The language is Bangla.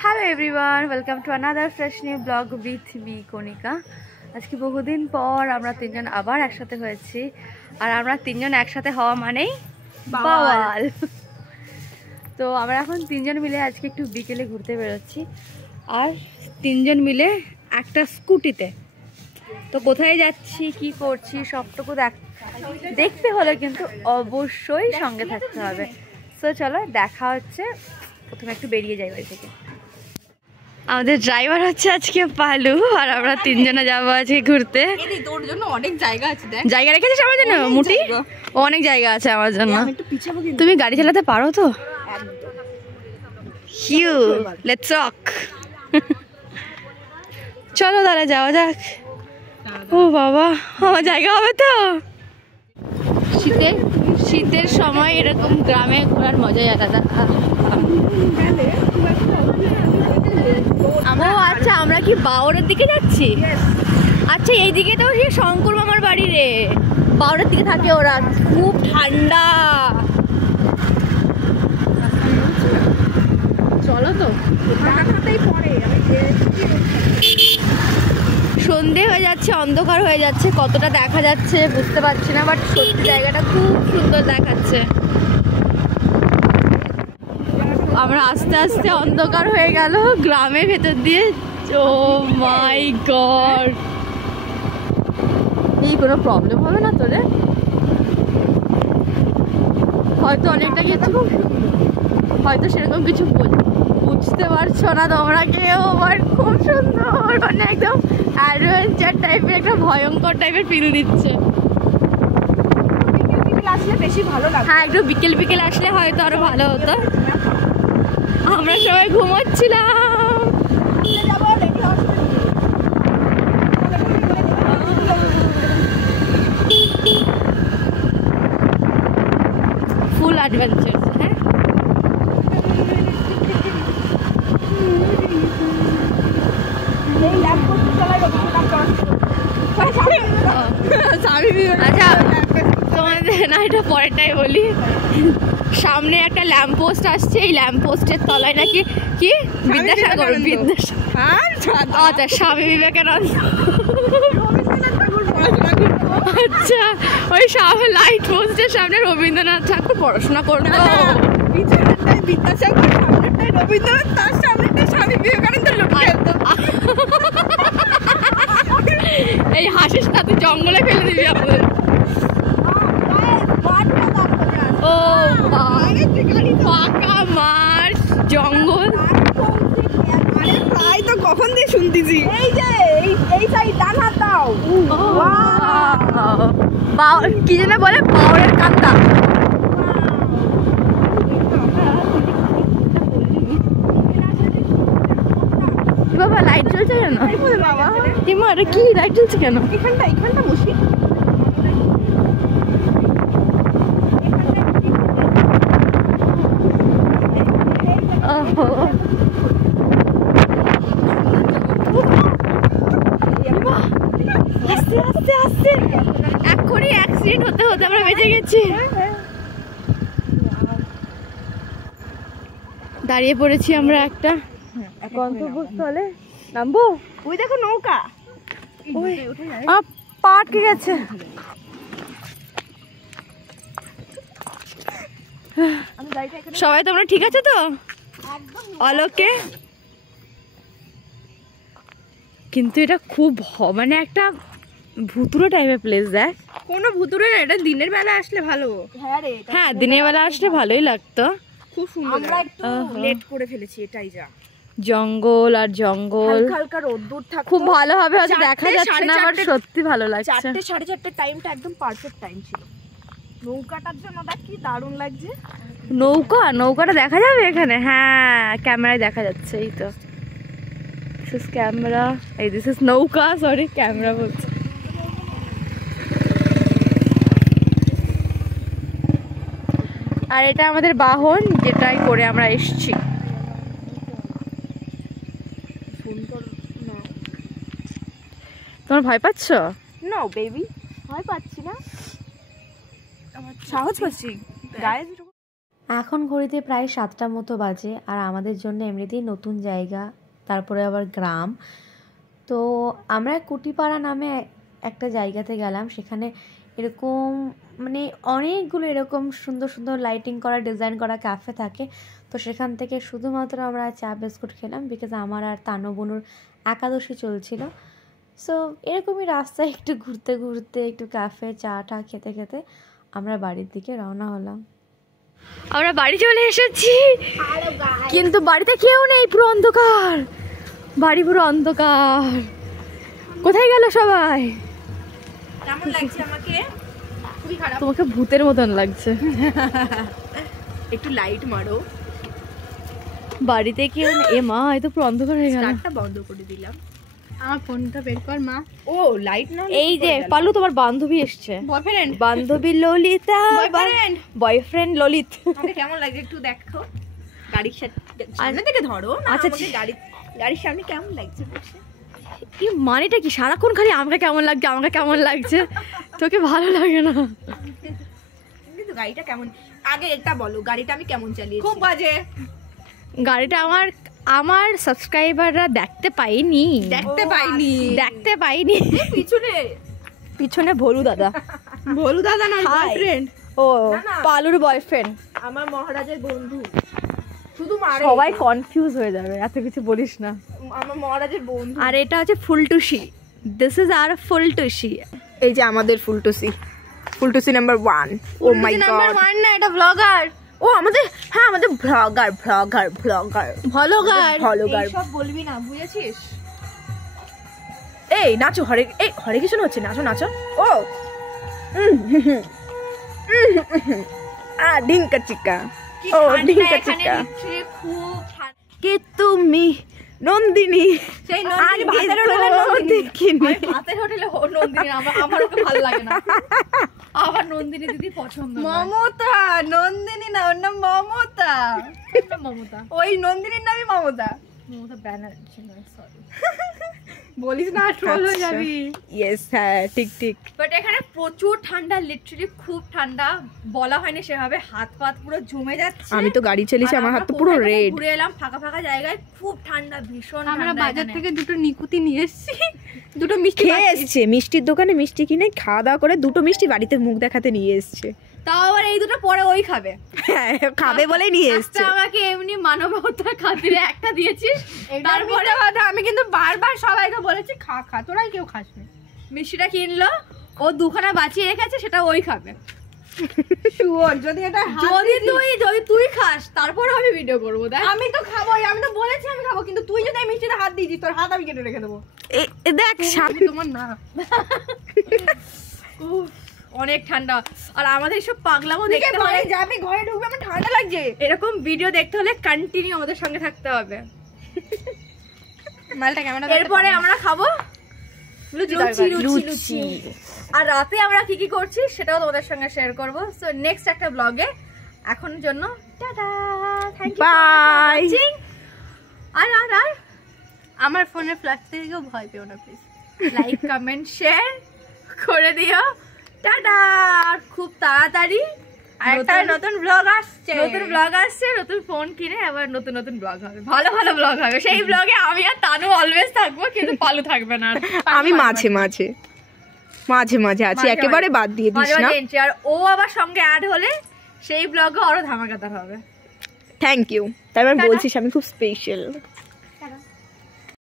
Hello everyone, welcome to another fresh new blog with me Kanika. আজকে বহুদিন পর আমরা তিনজন আবার একসাথে হয়েছি, আর আমরা তিনজন একসাথে হওয়া মানেই বাওয়াল। তো আমরা এখন তিনজন মিলে আজকে একটু বিকেলে ঘুরতে বেরোচ্ছি, আর তিনজন মিলে একটা স্কুটিতে। তো কোথায় যাচ্ছি, কি করছি সবটুকু দেখতে হলে কিন্তু অবশ্যই সঙ্গে থাকতে হবে। তো চলো দেখা হচ্ছে, প্রথমে একটু বেরিয়ে যাই বাড়ি থেকে। আমাদের ড্রাইভার হচ্ছে আজকে পালু, আর আমরা তিনজনে যাবো আজকে ঘুরতে। তোর জন্য অনেক জায়গা আছে, জায়গা রেখেছিস আমার জন্য? মুটি অনেক জায়গা আছে আমার জন্য। তুমি গাড়ি চালাতে পারো তো? হিউ লেটস রক। চলো তাহলে যাওয়া যাক। ও বাবা, আমার জায়গা হবে তো? শীতের সময় এরকম গ্রামে ঘোরার মজাই আলাদা। আচ্ছা, আমরা কি বাওরের দিকে যাচ্ছি? আচ্ছা, এই দিকে তো সেই শঙ্কর মামার বাড়ি রে, বাওরের দিকে থাকে ওরা। খুব ঠান্ডা। চলো তো। সন্ধে হয়ে যাচ্ছে, অন্ধকার হয়ে যাচ্ছে, কতটা দেখা যাচ্ছে বুঝতে পারছি না, বাট সত্যি জায়গাটা খুব সুন্দর দেখাচ্ছে। আমরা আস্তে আস্তে অন্ধকার হয়ে গেল গ্রামের ভেতর দিয়ে। ও মাই গড, এই কোনো প্রবলেম হবে না তোরে? হয়তো অনেকটা কিছু, হয়তো সেরকম কিছু বুঝতে পারছো না তোমরা কেউ, বাট খুব সুন্দর, মানে একদম অ্যাডভেঞ্চার টাইপের, একটা ভয়ঙ্কর টাইপের ফিল দিচ্ছে। আসলে বেশি ভালো লাগে। হ্যাঁ, একটু বিকেল বিকেল আসলে হয়তো আরো ভালো হতো। আমরা সবাই ঘুমোচ্ছিলাম। ফুল অ্যাডভেঞ্চার। হ্যাঁ, আচ্ছা তোমাদের না এটা পরেরটাই বলি। সামনে একটা ল্যাম্প পোস্ট আসছে, এই ল্যাম্প পোস্টের তলায় নাকি কি বিদ্যাসাগর, আচ্ছা স্বামী বিবেকানন্দ। আচ্ছা, ওই সামনে লাইট পোস্টের সামনে রবীন্দ্রনাথ ঠাকুর পড়াশোনা করতো। বিদ্যাসাগর, সামনেটাই রবীন্দ্রনাথ, তার সামনেটাই স্বামী বিবেকানন্দ। এই হাসিস না, তুই জঙ্গলে ফেলে দিবি আমাদের। ও ফাঁকা মাঠ, জঙ্গল, তাই তো কখন দিয়ে শুনতেছি। এই যে এই সাইড ডান হাত দাও। কি যেন বলে, বাওরের কান্তা। বাবা লাইট জ্বলছে কেন? হিমা এটা কি লাইট জ্বলছে কেন? এখানটা বসি। আস্তে আস্তে এক্ষুনি অ্যাক্সিডেন্ট হতে হতে আমরা বেঁচে গেছি। দাঁড়িয়ে পড়েছি আমরা একটা গন্তব্যস্থলে। নামবো? ওই দেখো নৌকা, পা আটকে গেছে। সবাই তোমরা ঠিক আছে তো? অলোকে কিন্তু এটা খুব মানে একটা ভুতুড়ে টাইপের প্লেস। দেখ, কোনো ভুতুড়ে না, এটা দিনের বেলা আসলে ভালো। হ্যাঁ, দিনের বেলা আসলে ভালোই লাগতো। খুব সুন্দর। আমরা একটু লেট করে ফেলেছি, এটাই যা। জঙ্গল আর জঙ্গল, হালকা রোদ্দুর থাকে, খুব ভালো হবে হয়তো দেখা যাচ্ছে না, বাট সত্যি ভালো লাগছে। 4টে 4:30 টাইমটা একদম পারফেক্ট টাইম ছিল। নৌকাটার জন্য দেখ কি দারুণ লাগছে। নৌকাটা দেখা যাবে এখানে? হ্যাঁ, ক্যামেরায় দেখা যাচ্ছে। এই তো দিস ইজ ক্যামেরা, এই দিস ইজ নৌকা, সরি ক্যামেরা বলছি। আর এটা আমাদের বাহন, যেটাই করে আমরা এসছি। তোমার ভয় পাচ্ছ? নো বেবি, ভয় পাচ্ছি না, সাহস পাচ্ছি। এখন ঘড়িতে প্রায় 7টা মতো বাজে, আর আমাদের জন্য এমনিতেই নতুন জায়গা, তারপরে আবার গ্রাম। তো আমরা কুটিপাড়া নামে একটা জায়গাতে গেলাম, সেখানে এরকম মানে অনেকগুলো এরকম সুন্দর সুন্দর লাইটিং করা, ডিজাইন করা ক্যাফে থাকে। তো সেখান থেকে শুধুমাত্র আমরা চা বিস্কুট খেলাম, বিকজ আমার আর তানবনুর একাদশী চলছিল। সো এরকমই রাস্তায় একটু ঘুরতে ঘুরতে, একটু ক্যাফে চা টা খেতে খেতে আমরা বাড়ির দিকে রওনা হলাম। আমরা বাড়ি চলে এসেছি, কিন্তু বাড়িতে কেউ নেই, পুরো অন্ধকার, বাড়ি পুরো অন্ধকার। কোথায় গেল সবাই? কেমন লাগছে আমাকে? খুবই খারাপ। তোমাকে ভূতের মতন লাগছে। একটু লাইট মারো। বাড়িতে কেউ নেই। এ মা, এই তো পুরো অন্ধকার হয়ে গেল। স্টারটা বন্ধ করে দিলাম। আমার ফোনটা বের কর মা। ও লাইট না। এই যে পালু, তোমার বান্ধবী এসছে। বয়ফ্রেন্ড? বান্ধবী ললিতা। বয়ফ্রেন্ড? বয়ফ্রেন্ড ললিত। আমাকে কেমন লাগছে একটু দেখো। গাড়ির সামনে থেকে ধরো না। আচ্ছা, আমাকে গাড়ির সামনে কেমন লাগছে বসে? কি মানেটা কি? সারাক্ষণ খালি আমাকে কেমন লাগছে, আমাকে কেমন লাগছে, তোকে ভালো লাগে না? কিন্তু গাড়িটা কেমন, আগে এটা বলো, গাড়িটা আমি কেমন চালিয়েছি? খুব বাজে। গাড়িটা আমার সাবস্ক্রাইবাররা দেখতে পাইনি। দেখতে পাইনি। পিছনে ভোলু দাদা। ভোলু দাদা না, বয়ফ্রেন্ড। ও পালুর বয়ফ্রেন্ড, আমার মহারাজের বন্ধু। শুধু মারে। সবাই কনফিউজ হয়ে যাবে, এত কিছু বলিস না। আমার মহারাজের বন্ধু। আর এটা হচ্ছে ফুলটুসি। দিস ইজ আর ফুলটুসি। এই যে আমাদের ফুলটুসি নাম্বার 1। ও মাই গড, নাম্বার 1 না, এটা ব্লগার। ও আমাদের, হ্যাঁ আমাদের ব্লগার সব বলবি না, বুঝেছিস? এই নাচো, হরে কৃষ্ণ হচ্ছে, নাচো। ও ডিঙ্কা চিকা, ও ডিঙ্কা চিকা। কে তুমি নন্দিনী? সেই নন্দিনী ভাতের হোটেলে নন্দিনী, আমার ওকে ভালো লাগে না। আমার নন্দিনী দিদি পছন্দ। মমতা, নন্দিনী না, ওর নাম মমতা। মমতা, ওই নন্দিনীর নামই মমতা। মমতা ব্যানার্জি নয়, সরি। বলিস না, ট্রোল হয়ে যাবি। ইয়েস, হ্যাঁ ঠিক। বাট এখানে প্রচুর ঠান্ডা, লিটারালি খুব ঠান্ডা, বলা হয়নি সেভাবে। হাত পাত পুরো জমে যাচ্ছে। আমি তো গাড়ি চালিয়েছি, আমার হাত তো পুরো রেড। ঘুরে এলাম ফাঁকা জায়গায়, খুব ঠান্ডা, ভীষণ ঠান্ডা। আমরা বাজার থেকে দুটো নিকুতি নিয়ে এসেছি, দুটো মিষ্টি খেয়ে এসছে। মিষ্টির দোকানে মিষ্টি কিনে খাওয়া দাওয়া করে দুটো মিষ্টি বাড়িতে মুখ দেখাতে নিয়ে এসছে। তাও আবার এই দুটো পরে ওই খাবে। হ্যাঁ, খাবে বলে নিয়ে এসছে। আমাকে এমনি মানবতার খাতিরে একটা দিয়েছিস। তারপরে কথা, আমি কিন্তু বারবার সবাইকে বলেছি খা, তোরাই কেউ খাস না। মিষ্টিটা কিনলো, ও দুখানা বাঁচিয়ে রেখেছে, সেটা ওই খাবে। শুয়োর, যদি তুই খাস তারপরে আমি ভিডিও করবো। দেখ, আমি তো খাবোই, আমি তো বলেছি আমি খাবো, কিন্তু তুই যদি মিষ্টিতে হাত দিয়েছিস, তোর হাত আমি কেটে রেখে দেবো। দেখ সামনে তোমার না। অনেক ঠান্ডা, আর আমাদের সব পাগলামো দেখতে হলে, যাবি ঘরে ঢুকবে, আমার ঠান্ডা লাগছে। এরকম ভিডিও দেখতে হলে কন্টিনিউ আমাদের সঙ্গে থাকতে হবে। মালটা কেমন? এরপরে আমরা খাবো লুচি। আর রাতে আমরা কি করছি সেটাও তোমাদের সঙ্গে শেয়ার করবো। সো নেক্সট একটা ব্লগে। এখনের জন্য টাটা, থ্যাংক ইউ, বাই। আর আমার ফোনের ফ্ল্যাশ থেকেও ভয় পেও না প্লিজ। লাইক কমেন্ট শেয়ার করে দিও। টাটা। খুব তাড়াতাড়ি একটা নতুন ব্লগ আসছে, নতুন ফোন কিনে আবার নতুন ব্লগ হবে, ভালো ব্লগ হবে। সেই ব্লগে আমি আর তানু অলওয়েজ থাকবো, কিন্তু পালু থাকবে না। আমি মাঝে আছি, একেবারে বাদ দিয়ে দিস না। আর ও আবার সঙ্গে অ্যাড হলে সেই ব্লগে আরো ধামাকাদার হবে। Thank you. তারপর বলছিস আমি খুব স্পেশাল।